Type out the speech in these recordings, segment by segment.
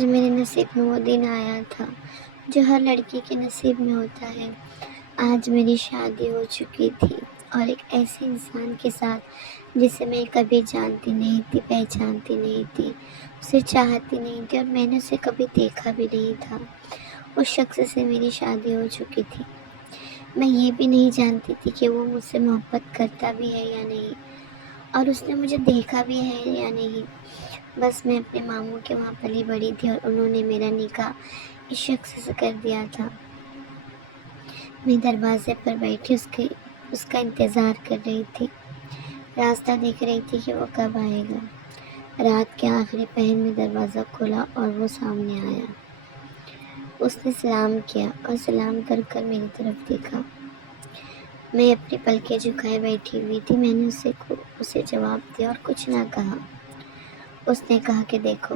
آج میرے نصیب میں وہ دن آیا تھا جو ہر لڑکی کے نصیب میں ہوتا ہے۔ آج میری شادی ہو چکی تھی اور ایک ایسے انسان کے ساتھ جسے میں کبھی جانتی نہیں تھی، پہچانتی نہیں تھی، اسے چاہتی نہیں تھی اور میں نے اسے کبھی دیکھا بھی نہیں تھا۔ اس شخص سے میری شادی ہو چکی تھی۔ میں یہ بھی نہیں جانتی تھی کہ وہ مجھ سے محبت کرتا بھی ہے یا نہیں، اور اس نے مجھے دیکھا بھی ہے یا نہیں۔ بس میں اپنے ماموں کے وہاں پلی بڑی تھی اور انہوں نے میرا نکاح اس شخص سے کر دیا تھا۔ میں دروازے پر بیٹھی اس کا انتظار کر رہی تھی، راستہ دیکھ رہی تھی کہ وہ کب آئے گا۔ رات کے آخری پہر میں دروازہ کھلا اور وہ سامنے آیا۔ اس نے سلام کیا اور سلام کر میری طرف دیکھا۔ میں اپنی پلکیں جھکائے بیٹھی ہوئی تھی۔ میں نے اسے جواب دیا اور کچھ نہ کہا۔ اس نے کہا کہ دیکھو،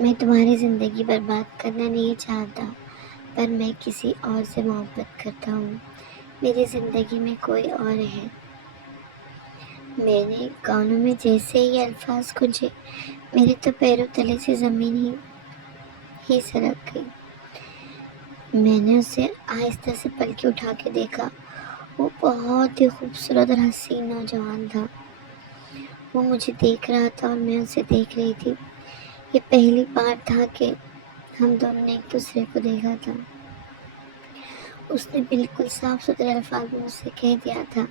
میں تمہاری زندگی برباد کرنا نہیں چاہتا، پر میں کسی اور سے محبت کرتا ہوں۔ میری زندگی میں کوئی اور ہے۔ میرے کانوں میں جیسے ہی الفاظ گونجے، میرے تو پیروں تلے سے زمین ہی سرک گئی۔ میں نے اسے آہستہ سے پلکیں اٹھا کے دیکھا۔ وہ بہت ہی خوبصورت اور حسین نوجوان تھا۔ وہ مجھے دیکھ رہا تھا اور میں اسے دیکھ رہی تھی۔ یہ پہلی بار تھا کہ ہم دونوں نے ایک دوسرے کو دیکھا تھا۔ اس نے بالکل صاف ستھرے الفاظ میں مجھ سے کہہ دیا تھا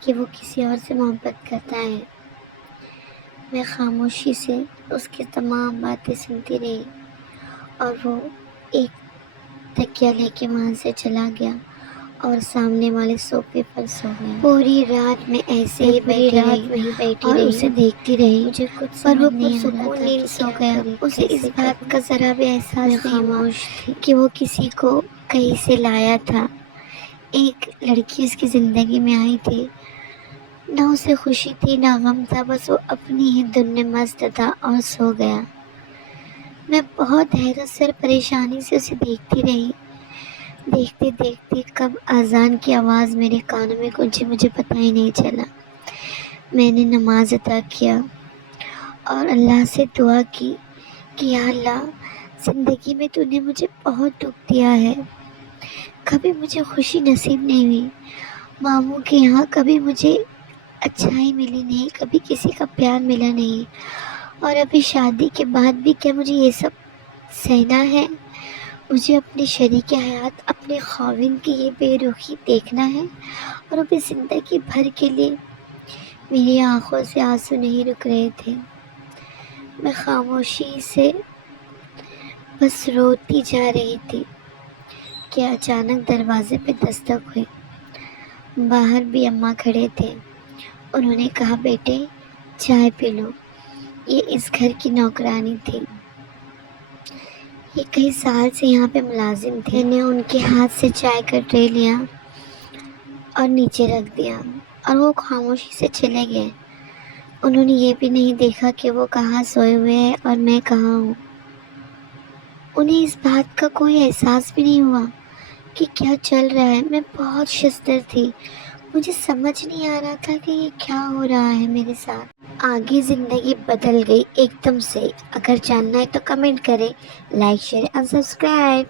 کہ وہ کسی اور سے محبت کرتا ہے۔ میں خاموشی سے اس کی تمام باتیں سنتی رہی اور وہ ایک تکیہ لے کے وہاں سے چلا گیا اور سامنے والے صوفے پر سو گیا۔ پوری رات میں ایسے ہی بیٹھی رہی اور اسے دیکھتی رہی، مجھے کچھ پر وہ پرسکون نیند سو گیا۔ اسے اس بات کا ذرا بھی احساس نہیں ہوا کہ وہ کسی کو کہیں سے لایا تھا۔ ایک لڑکی اس کی زندگی میں آئی تھی، نہ اسے خوشی تھی نہ غم تھا، بس وہ اپنی ہی دھن میں مست تھا اور سو گیا۔ میں بہت حیرت سے اور پریشانی سے اسے دیکھتی رہی۔ دیکھتے دیکھتے کب اذان کی آواز میرے کانوں میں گونجی مجھے پتہ ہی نہیں چلا۔ میں نے نماز ادا کیا اور اللہ سے دعا کی کہ یا اللہ، زندگی میں تو نے مجھے بہت دکھ دیا ہے، کبھی مجھے خوشی نصیب نہیں ہوئی، ماموں کے یہاں کبھی مجھے اچھائی ملی نہیں، کبھی کسی کا پیار ملا نہیں، اور ابھی شادی کے بعد بھی کیا مجھے یہ سب سہنا ہے؟ مجھے اپنے شریک حیات، اپنے خاوند کی یہ بے رخی دیکھنا ہے، اور ابھی زندگی بھر کے لیے میری آنکھوں سے آنسو نہیں رک رہے تھے۔ میں خاموشی سے بس روتی جا رہی تھی کہ اچانک دروازے پہ دستک ہوئی۔ باہر بھی اماں کھڑے تھے۔ انہوں نے کہا بیٹے چائے پی لو۔ یہ اس گھر کی نوکرانی تھی، یہ کئی سال سے یہاں پہ ملازم تھی۔ میں نے ان کے ہاتھ سے چائے کا ٹرے لیا اور نیچے رکھ دیا اور وہ خاموشی سے چلے گئے۔ انہوں نے یہ بھی نہیں دیکھا کہ وہ کہاں سوئے ہوئے ہیں اور میں کہاں ہوں۔ انہیں اس بات کا کوئی احساس بھی نہیں ہوا کہ کیا چل رہا ہے۔ میں بہت ششدر تھی، مجھے سمجھ نہیں آ رہا تھا کہ یہ کیا ہو رہا ہے میرے ساتھ۔ آگے زندگی بدل گئی ایک دم سے۔ اگر جاننا ہے تو کمنٹ کریں، لائک شیئر اور سبسکرائب۔